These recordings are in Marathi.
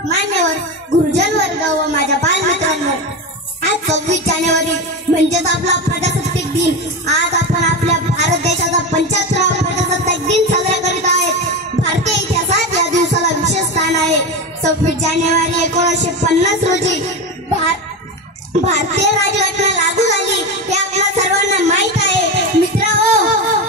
मान्यवर गुरुजन वर्ग व माझ्या बालमित्रांनो, आज 26 जानेवारी म्हणजेच आपला प्रजासत्ताक दिन। आज आपण आपल्या भारत देशाचा 75वा प्रजासत्ताक दिन साजरा करीत आहोत। भारतीय इतिहासात या दिवसाला विशेष स्थान आहे। 26 जानेवारी 1950 रोजी भारतीय राज्यघटना लागू झाली हे आपल्या सर्वांना माहित आहे। मित्रांनो,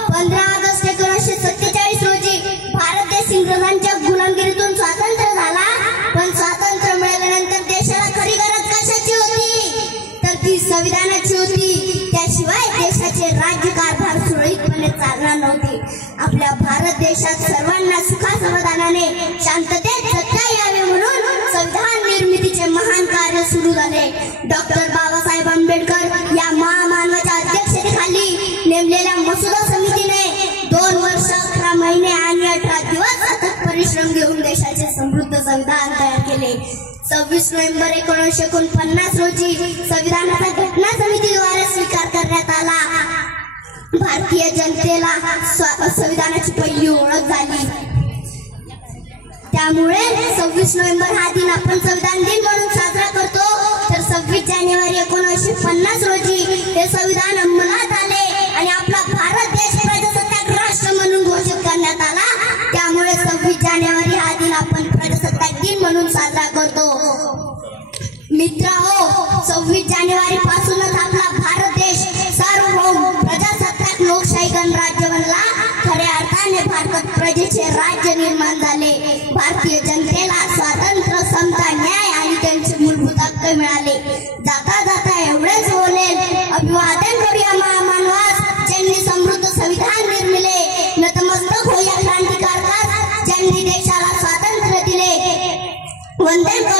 15 ऑगस्ट 1947 रोजी भारत देश इंग्रजांच्या गुलामगिरीतून स्वतंत्र झाला। पण स्वातंत्र्य मिळाल्यानंतर देशाला खरी गरज कशाची होती तर ती संविधानाची होती। त्याशिवाय देशाचे राज्यकारभार सुरळीतपणे चालणार नव्हते। आपल्या भारत देशात सर्वांना सुखासमाधानाने शांततेत जगता यावे म्हणून संविधान निर्मितीचे महान कार्य सुरू झाले। डॉक्टर बाबासाहेब आंबेडकर या महामानवाच्या अध्यक्षतेखाली नेमलेल्या मसुदा समितीने 2 वर्ष 11 महिने आणि 18 दिवस अथक परिश्रम घेऊन देशाचे समृद्ध संविधान तयार केले। 26 नोव्हेंबर 1949 रोजी संविधानाचा घटना समितीद्वारे स्वीकार करण्यात आला। भारतीय जनतेला संविधानाची पहिली ओळख झाली। त्यामुळे 26 नोव्हेंबर हा दिन आपण संविधान दिन म्हणून साजरा करतो। तर 26 जानेवारी 1950 रोजी हे संविधान अंमलात आले आणि आपला भारत देश प्रजासत्ताक राष्ट्र म्हणून घोषित करण्यात आला। त्यामुळे 26 जानेवारी हा दिन आपण प्रजासत्ताक दिन म्हणून साजरा करतो। मित्रांनो, 26 जानेवारी पासूनच आपला भारत देश सार्वभौम प्रजासत्ताक लोकशाही गणराज्य बनला। खऱ्या अर्थाने भारतात प्रजेचे राज्य निर्माण झाले। भारतीय जनतेला स्वातंत्र्य, समता, न्याय आणि त्यांचे मूलभूत हक्क मिळाले। जाता जाता एवढेच बोलेल, अभिवादन करूया महामानवास ज्यांनी समृद्ध संविधान निर्मिले। नतमस्तक होऊया क्रांतिकारकास ज्यांनी देशाला स्वातंत्र्य दिले। वंदन